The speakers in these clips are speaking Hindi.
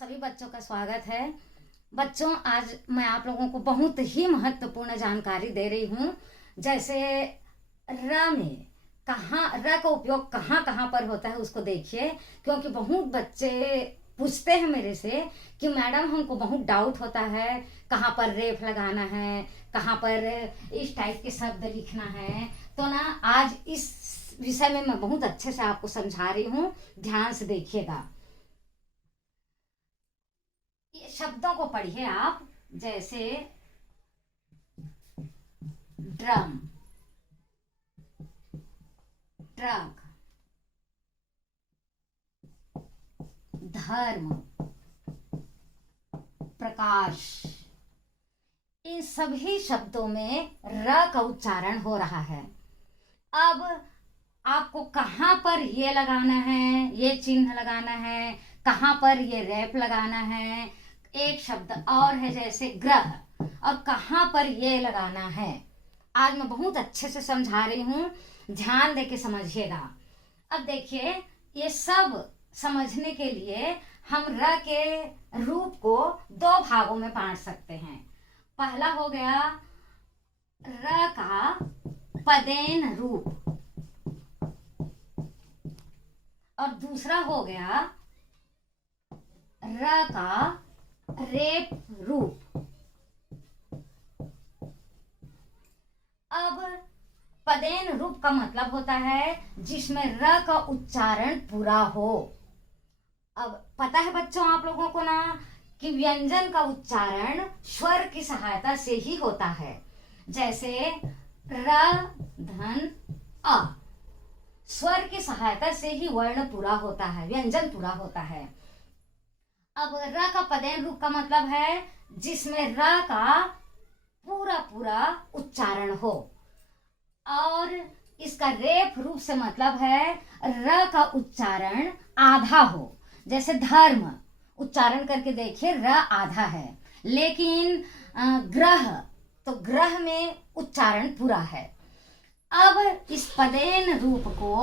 सभी बच्चों का स्वागत है। बच्चों, आज मैं आप लोगों को बहुत ही महत्वपूर्ण जानकारी दे रही हूँ। जैसे र में कहाँ र का उपयोग कहाँ कहाँ पर होता है उसको देखिए, क्योंकि बहुत बच्चे पूछते हैं मेरे से कि मैडम हमको बहुत डाउट होता है, कहाँ पर रेफ लगाना है, कहाँ पर इस टाइप के शब्द लिखना है। तो ना आज इस विषय में मैं बहुत अच्छे से आपको समझा रही हूँ, ध्यान से देखिएगा। ये शब्दों को पढ़िए आप, जैसे ड्रम, ट्रक, धर्म, प्रकाश। इन सभी शब्दों में र का उच्चारण हो रहा है। अब आपको कहाँ पर ये लगाना है, ये चिन्ह लगाना है, कहाँ पर ये रेप लगाना है। एक शब्द और है जैसे ग्रह, और कहाँ पर ये लगाना है। आज मैं बहुत अच्छे से समझा रही हूँ, ध्यान दे के समझिएगा। अब देखिए, ये सब समझने के लिए हम र के रूप को दो भागों में बांट सकते हैं। पहला हो गया र का पदेन रूप, और दूसरा हो गया र का रेप रूप। अब पदेन रूप का मतलब होता है जिसमें र का उच्चारण पूरा हो। अब पता है बच्चों आप लोगों को ना कि व्यंजन का उच्चारण स्वर की सहायता से ही होता है। जैसे र धन अ, स्वर की सहायता से ही वर्ण पूरा होता है, व्यंजन पूरा होता है। अब र का पदेन रूप का मतलब है जिसमें र का पूरा पूरा उच्चारण हो, और इसका रेफ रूप से मतलब है र का उच्चारण आधा हो। जैसे धर्म उच्चारण करके देखिए, र आधा है, लेकिन ग्रह, तो ग्रह में उच्चारण पूरा है। अब इस पदेन रूप को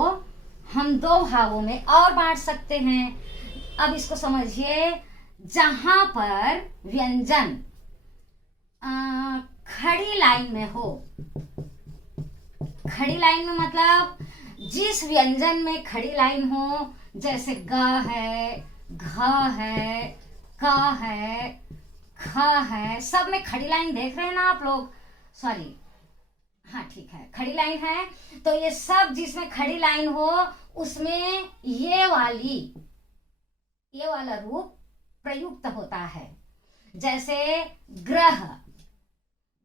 हम दो भागों में और बांट सकते हैं। अब इसको समझिए, जहां पर व्यंजन खड़ी लाइन में हो। खड़ी लाइन में मतलब जिस व्यंजन में खड़ी लाइन हो, जैसे ग है, घ है, क है, ख है, सब में खड़ी लाइन देख रहे हैं ना आप लोग। सॉरी, हाँ ठीक है, खड़ी लाइन है। तो ये सब जिसमें खड़ी लाइन हो उसमें ये वाला रूप प्रयुक्त होता है। जैसे ग्रह,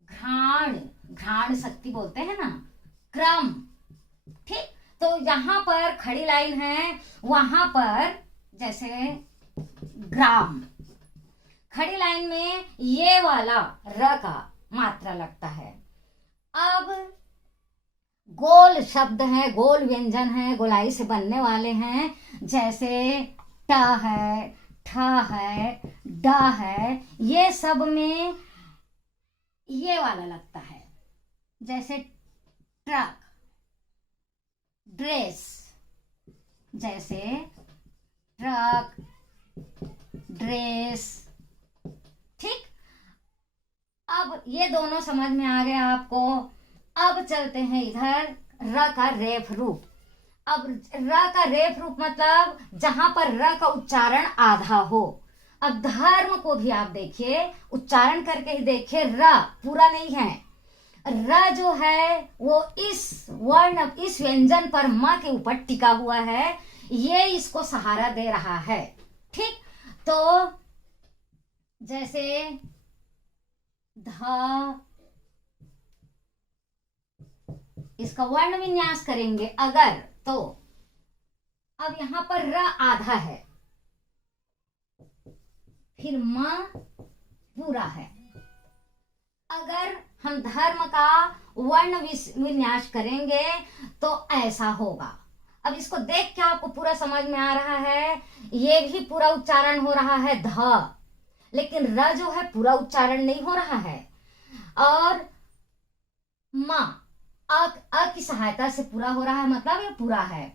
घ्राण, घ्राण शक्ति बोलते हैं ना, क्रम, ठीक। तो यहाँ पर खड़ी लाइन है, वहां पर जैसे ग्राम, खड़ी लाइन में ये वाला र का मात्रा लगता है। अब गोल शब्द है, गोल व्यंजन है, गोलाई से बनने वाले हैं, जैसे ट है, ठ है, ड है, ये सब में ये वाला लगता है। जैसे ट्रक, ड्रेस, जैसे ट्रक, ड्रेस, ठीक। अब ये दोनों समझ में आ गया आपको। अब चलते हैं इधर र का रेफ रूप। अब र का रेफ रूप मतलब जहां पर र का उच्चारण आधा हो। अब धर्म को भी आप देखिए, उच्चारण करके ही देखिए, र पूरा नहीं है। र जो है वो इस वर्ण, इस व्यंजन पर म के ऊपर टिका हुआ है, ये इसको सहारा दे रहा है, ठीक। तो जैसे ध, इसका वर्ण विन्यास करेंगे अगर, तो अब यहां पर र आधा है, फिर म पूरा है। अगर हम धर्म का वर्ण विन्यास करेंगे तो ऐसा होगा। अब इसको देख के आपको पूरा समझ में आ रहा है, ये भी पूरा उच्चारण हो रहा है ध, लेकिन र जो है पूरा उच्चारण नहीं हो रहा है। और म अ की सहायता से पूरा हो रहा है, मतलब ये पूरा है।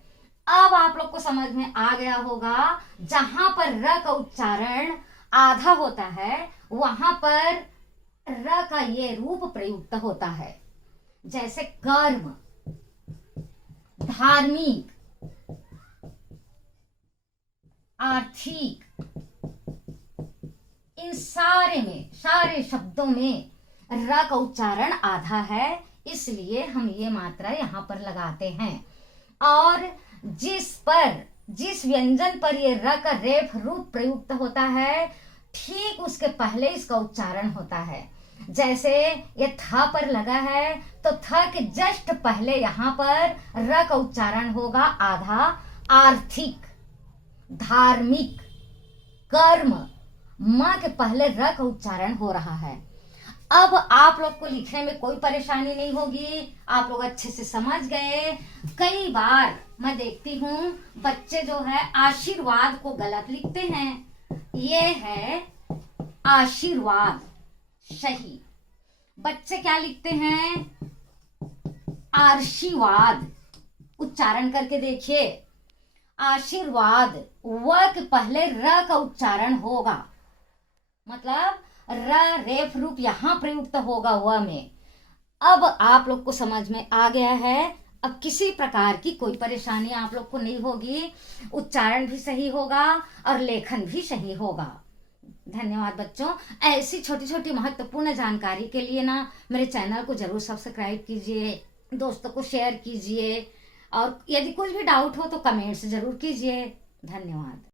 अब आप लोग को समझ में आ गया होगा, जहां पर र का उच्चारण आधा होता है वहां पर र का ये रूप प्रयुक्त होता है। जैसे कर्म, धार्मिक, आर्थिक, इन सारे शब्दों में र का उच्चारण आधा है, इसलिए हम ये मात्रा यहां पर लगाते हैं। और जिस व्यंजन पर ये र का रेफ रूप प्रयुक्त होता है, ठीक उसके पहले इसका उच्चारण होता है। जैसे ये थ पर लगा है तो थ के जस्ट पहले यहां पर र का उच्चारण होगा आधा। आर्थिक, धार्मिक, कर्म, म के पहले र का उच्चारण हो रहा है। अब आप लोग को लिखने में कोई परेशानी नहीं होगी, आप लोग अच्छे से समझ गए। कई बार मैं देखती हूँ बच्चे जो है आशीर्वाद को गलत लिखते हैं। ये है आशीर्वाद सही, बच्चे क्या लिखते हैं? आशीर्वाद। उच्चारण करके देखिए, आशीर्वाद व के पहले र का उच्चारण होगा, मतलब र रेफ रूप यहां प्रयुक्त होगा व में। अब आप लोग को समझ में आ गया है। अब किसी प्रकार की कोई परेशानी आप लोग को नहीं होगी, उच्चारण भी सही होगा और लेखन भी सही होगा। धन्यवाद बच्चों। ऐसी छोटी छोटी महत्वपूर्ण जानकारी के लिए ना मेरे चैनल को जरूर सब्सक्राइब कीजिए, दोस्तों को शेयर कीजिए, और यदि कुछ भी डाउट हो तो कमेंट्स जरूर कीजिए। धन्यवाद।